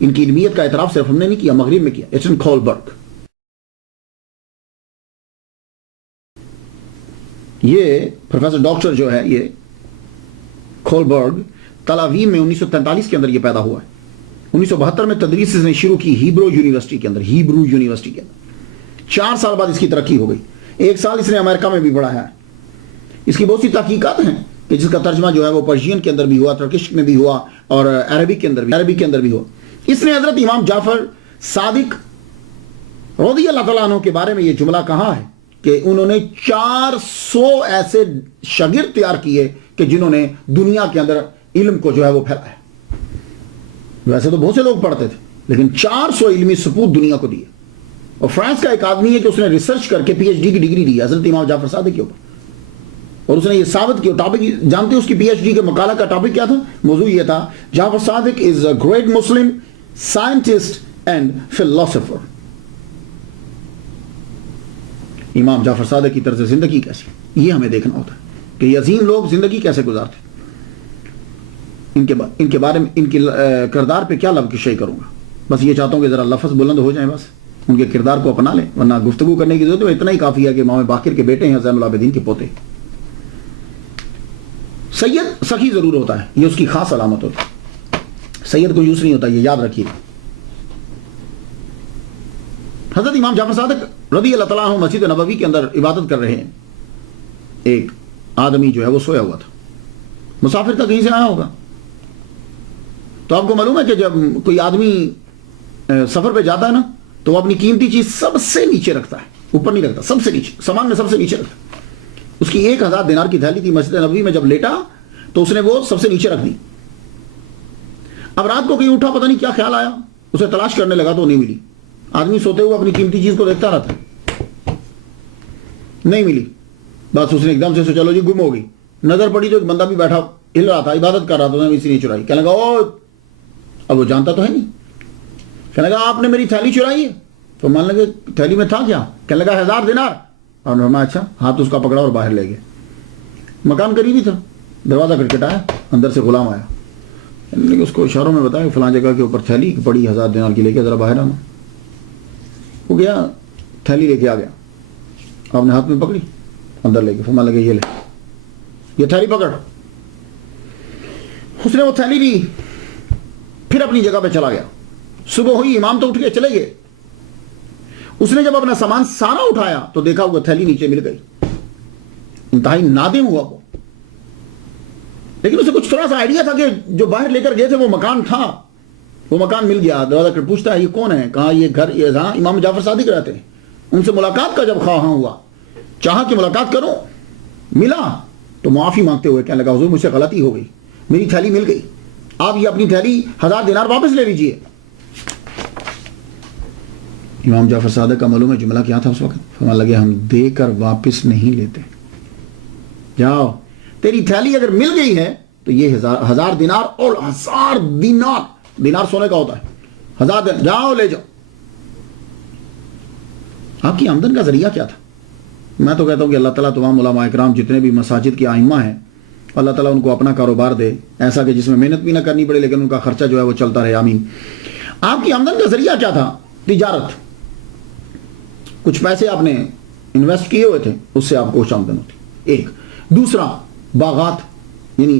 ان کی علمیت کا اعتراف صرف ہم نے نہیں کیا، مغرب میں کیا. ایٹن کولبرگ، یہ پروفیسر ڈاکٹر جو ہے یہ کولبرگ تل اویو میں 1943 کے اندر یہ پیدا ہوا ہے. 1972 میں تدریس اس نے شروع کی ہیبرو یونیورسٹی کے اندر. 4 سال بعد اس کی ترقی ہو گئی. 1 سال اس نے امریکہ میں بھی پڑھایا ہے. اس کی بہت سی تحقیقات ہیں کہ جس کا ترجمہ جو ہے وہ پرشین کے اندر بھی ہوا، ترکش میں بھی ہوا، اور عربی کے اندر بھی ہوا. اس نے حضرت امام جعفر صادق رضی اللہ تعالیٰ عنہ کے بارے میں یہ جملہ کہا ہے کہ انہوں نے 400 ایسے شاگرد تیار کیے کہ جنہوں نے دنیا کے اندر علم کو جو ہے وہ پھیلایا. ویسے تو بہت سے لوگ پڑھتے تھے لیکن 400 علمی سپوت دنیا کو دیے. اور فرانس کا ایک آدمی ہے کہ اس نے ریسرچ کر کے پی ایچ ڈی کی ڈگری دی حضرت امام جعفر صادق کے اوپر، اور اس نے یہ ثابت کیا. ٹاپک جانتے اس کی پی ایچ ڈی کے مقالہ کا ٹاپک کیا تھا؟ موضوع یہ تھا Jafar Sadiq as a great Muslim scientist and philosopher. امام جعفر صادق کی طرز زندگی کیسی، یہ ہمیں دیکھنا ہوتا ہے کہ یہ عظیم لوگ زندگی کیسے گزارتے. ان کے بارے میں، ان کے کردار پہ کیا لفظ شیئر کروں گا. بس یہ چاہتا ہوں کہ ذرا لفظ بلند ہو جائیں، بس ان کے کردار کو اپنا لیں، ورنہ گفتگو کرنے کی ضرورت ہے. اتنا ہی کافی ہے کہ امام باقر کے بیٹے ہیں، زین العابدین کے پوتے. سید سخی ضرور ہوتا ہے، یہ اس کی خاص علامت ہوتی ہے. سید کو یوز نہیں ہوتا، یہ یاد رکھیے. حضرت امام جعفر صادق رضی اللہ تعالیٰ عنہ مسجد نبوی کے اندر عبادت کر رہے ہیں. ایک آدمی جو ہے وہ سویا ہوا تھا، مسافر تھا، کہیں سے آیا ہوگا. تو آپ کو معلوم ہے کہ جب کوئی آدمی سفر پہ جاتا ہے نا تو وہ اپنی قیمتی چیز سب سے نیچے رکھتا ہے. اوپر نہیں رکھتا, سب سے نیچے, سامان میں سب سے نیچے رکھتا. اس کی 1000 دینار کی تھیلی تھی, مسجد نبوی میں جب لیٹا تو اس نے وہ سب سے نیچے رکھ دی. اب رات کو کہیں اٹھا, پتہ نہیں کیا خیال آیا, اسے تلاش کرنے لگا تو نہیں ملی. آدمی سوتے ہوئے اپنی قیمتی چیز کو دیکھتا رہتا, نہیں ملی. بس اس نے ایک دم سے چلو جی گم ہو گئی. نظر پڑی تو ایک بندہ بھی بیٹھا ہل رہا تھا, عبادت کر رہا تھا, اسی نے چرائی. کہنے لگا او, اب وہ جانتا تو ہے نہیں. کہنے لگا آپ نے میری تھیلی چرائی ہے؟ تو مان لگے تھیلی میں تھا کیا؟ کہنے لگا 1000 دینار. اور فرمایا اچھا. ہاتھ اس کا پکڑا اور باہر لے گئے. مکان قریب ہی تھا, دروازہ کھٹکھٹایا, اندر سے غلام آیا. اس کو اشاروں میں بتایا فلاں جگہ کے اوپر تھیلی پڑی 1000 دینار کی, لے کے ذرا باہر آنا. وہ گیا, تھیلی لے کے آ گیا, آپ نے ہاتھ میں پکڑی, اندر لے کے. فرمانے لگے یہ لے, یہ تھیلی پکڑ. اس نے وہ تھیلی لی, پھر اپنی جگہ پہ چلا گیا. صبح ہوئی, امام تو اٹھ کے چلے گئے. اس نے جب اپنا سامان سارا اٹھایا تو دیکھا وہ تھیلی نیچے مل گئی. انتہائی نادم ہوا وہ, لیکن اسے کچھ تھوڑا سا آئیڈیا تھا کہ جو باہر لے کر گئے تھے وہ مکان تھا, وہ مکان مل گیا. دروازہ کر پوچھتا ہے یہ کون ہے؟ کہا یہ گھر, یہ جہاں امام جعفر صادق رہتے ہیں. ان سے ملاقات کا جب خواہاں ہوا, چاہا کہ ملاقات کروں, ملا تو معافی مانگتے ہوئے کہنے لگا حضور مجھ سے غلطی ہو گئی, میری تھیلی مل گئی, آپ یہ اپنی تھیلی 1000 دینار واپس لے لیجئے. امام جعفر صادق کا معلوم ہے جملہ کیا تھا اس وقت؟ فرمانے لگے ہم دے کر واپس نہیں لیتے. جاؤ, تیری تھیلی اگر مل گئی ہے تو یہ 1000 دینار, اور 1000 دینار, دینار سونے کا ہوتا ہے, 1000 دینار, جاؤ لے جاؤ. آپ کی آمدن کا ذریعہ کیا تھا؟ میں تو کہتا ہوں کہ اللہ تعالیٰ تمام علماء اکرام جتنے بھی مساجد کے ائمہ ہیں, اللہ تعالیٰ ان کو اپنا کاروبار دے ایسا کہ جس میں محنت بھی نہ کرنی پڑے لیکن ان کا خرچہ جو ہے وہ چلتا رہے, آمین. آپ کی آمدن کا ذریعہ کیا تھا؟ تجارت. کچھ پیسے آپ نے انویسٹ کیے ہوئے تھے, اس سے آپ کو کچھ آمدن ہوتی. ایک. دوسرا, باغات, یعنی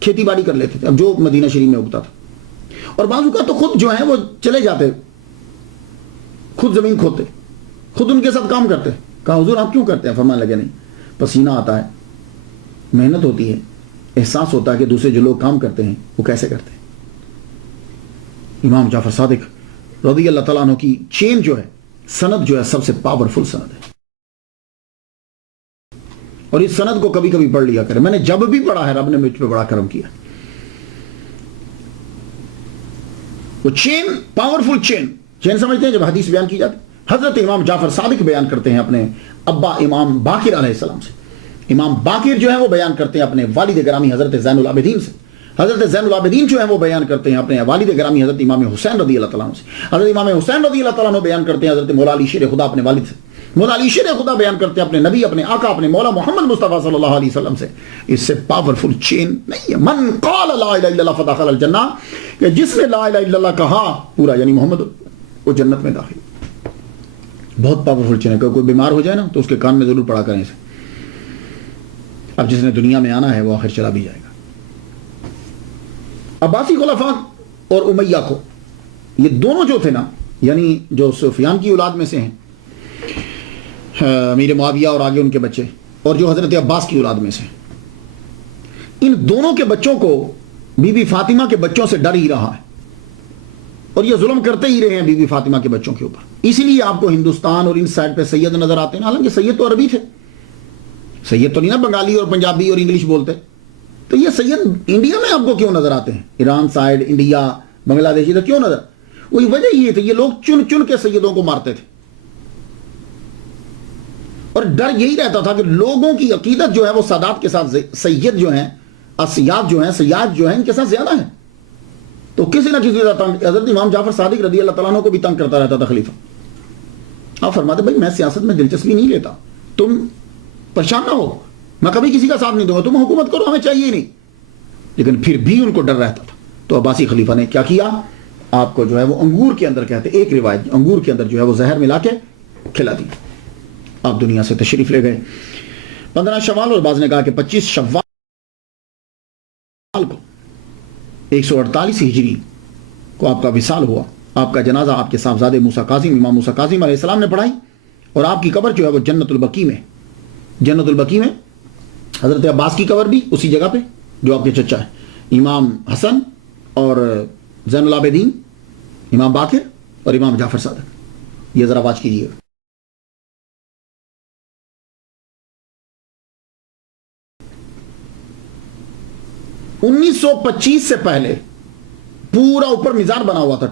کھیتی باڑی کر لیتے تھے, اب جو مدینہ شریف میں اگتا تھا. اور بعض اوقات تو خود جو ہیں وہ چلے جاتے, خود زمین کھودتے, خود ان کے ساتھ کام کرتے. کہا حضور آپ کیوں کرتے ہیں؟ فرمانے لگے نہیں, پسینہ آتا ہے, محنت ہوتی ہے, احساس ہوتا ہے کہ دوسرے جو لوگ کام کرتے ہیں وہ کیسے کرتے ہیں. امام جعفر صادق رضی اللہ تعالیٰ عنہ کی چین جو ہے, سند جو ہے, سب سے پاورفل سند ہے. اور اس سند کو کبھی کبھی پڑھ لیا کرے. میں نے جب بھی پڑھا ہے رب نے مجھ پہ بڑا کرم کیا. وہ چین, پاورفل چین. چین سمجھتے ہیں جب حدیث بیان کی جاتی, حضرت امام جعفر صادق بیان کرتے ہیں اپنے ابا امام باقر علیہ السلام سے. امام باقر جو ہے وہ بیان کرتے ہیں اپنے والد گرامی حضرت زین العابدین سے. حضرت زین العابدین جو ہے وہ بیان کرتے ہیں اپنے والد گرامی حضرت امام حسین رضی اللہ تعالیٰ عنہ سے. حضرت امام حسین رضی اللہ تعالیٰ عنہ بیان کرتے ہیں حضرت مولا علی شیر خدا اپنے والد سے. مولا علی شیر خدا بیان کرتے ہیں اپنے نبی, اپنے آقا, اپنے مولا محمد مصطفیٰ صلی اللہ علیہ وسلم سے. اس سے پاورفل چین نہیں ہے. من قال لا الہ الا اللہ فدخل الجنہ, کہ جس نے لا الہ الا اللہ کہا پورا, یعنی محمد, وہ جنت میں داخل. بہت پاورفل چین ہے. کوئی بیمار ہو جائے نا تو اس کے کان میں ضرور پڑا کریں اسے. اب جس نے دنیا میں آنا ہے وہ آخر چلا بھی جائے گا. عباسی خلفاء اور امیہ کو, یہ دونوں جو تھے نا, یعنی جو سفیان کی اولاد میں سے ہیں, امیر معاویہ اور آگے ان کے بچے, اور جو حضرت عباس کی اولاد میں سے, ان دونوں کے بچوں کو بی بی فاطمہ کے بچوں سے ڈر ہی رہا ہے, اور یہ ظلم کرتے ہی رہے ہیں بی بی فاطمہ کے بچوں کے اوپر. اسی لیے آپ کو ہندوستان اور ان سائڈ پہ سید نظر آتے ہیں, حالانکہ سید تو عربی تھے, سید تو نہیں نا بنگالی اور پنجابی اور انگلش بولتے. تو یہ سید انڈیا میں آپ کو کیوں نظر آتے ہیں؟ ایران سائڈ, انڈیا, بنگلہ دیش, ادھر کیوں نظر؟ وہی وجہ یہ تھی, یہ لوگ چن چن کے سیدوں کو مارتے تھے, اور ڈر یہی رہتا تھا کہ لوگوں کی عقیدت جو ہے وہ سادات کے ساتھ, سید جو ہیں, اسیاد جو ہیں, سیاد جو ہیں, ان کے ساتھ زیادہ ہیں. تو کسی نہ کسی طرح حضرت امام جعفر صادق رضی اللہ تعالیٰ عنہ کو بھی تنگ کرتا رہتا تھا خلیفہ. آپ فرماتے بھائی میں سیاست میں دلچسپی نہیں لیتا, تم پریشان نہ ہو, میں کبھی کسی کا ساتھ نہیں دوں گا, تم حکومت کرو, ہمیں چاہیے ہی نہیں. لیکن پھر بھی ان کو ڈر رہتا تھا. تو عباسی خلیفہ نے کیا کیا؟ آپ کو جو ہے وہ انگور کے اندر, کہتے ایک روایت, انگور کے اندر جو ہے وہ زہر ملا کے کھلا دی. آپ دنیا سے تشریف لے گئے 15 شوال, اور بعض نے کہا کہ 25 شوال کو 148 ہجری کو آپ کا وصال ہوا. آپ کا جنازہ آپ کے صاحبزادے موسیٰ کاظم, امام موسیٰ کاظم علیہ السلام نے پڑھائی, اور آپ کی قبر جو ہے وہ جنت البقیع میں, جنت البقیع میں حضرت عباس کی قبر بھی اسی جگہ پہ جو آپ کے چچا ہے, امام حسن اور زین العابدین, امام باقر اور امام جعفر صادق. یہ ذرا واچ کیجیے. 1925 سے پہلے پورا اوپر مزار بنا ہوا تھا,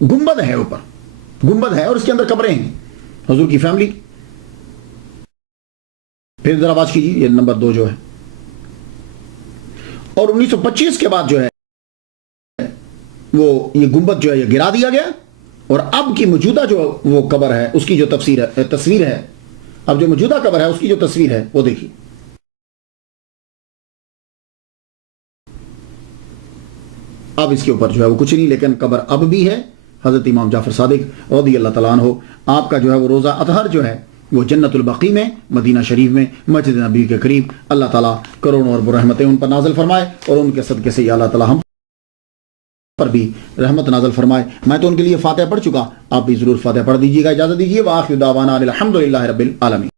گنبد ہے, اوپر گنبد ہے اور اس کے اندر قبریں ہیں, حضور کی فیملی. پھر ذرا آواز کیجیے, یہ نمبر 2 جو ہے. اور 1925 کے بعد جو ہے وہ یہ گنبد جو ہے یہ گرا دیا گیا, اور اب کی موجودہ جو وہ قبر ہے اس کی جو تصویر ہے, اب جو موجودہ قبر ہے اس کی جو تصویر ہے وہ دیکھیے. اب اس کے اوپر جو ہے وہ کچھ نہیں, لیکن قبر اب بھی ہے. حضرت امام جعفر صادق رضی اللہ تعالیٰ عنہ, آپ کا جو ہے وہ روزہ اطہر جو ہے وہ جنت البقی میں, مدینہ شریف میں, مسجد نبی کے قریب. اللہ تعالیٰ کروڑوں اور رحمتیں ان پر نازل فرمائے, اور ان کے صدقے سے اللہ تعالیٰ ہم پر بھی رحمت نازل فرمائے. میں تو ان کے لیے فاتحہ پڑھ چکا, آپ بھی ضرور فاتحہ پڑھ دیجیے گا. اجازت دیجیے. وآخر دعوانا الحمدللہ رب العالمین.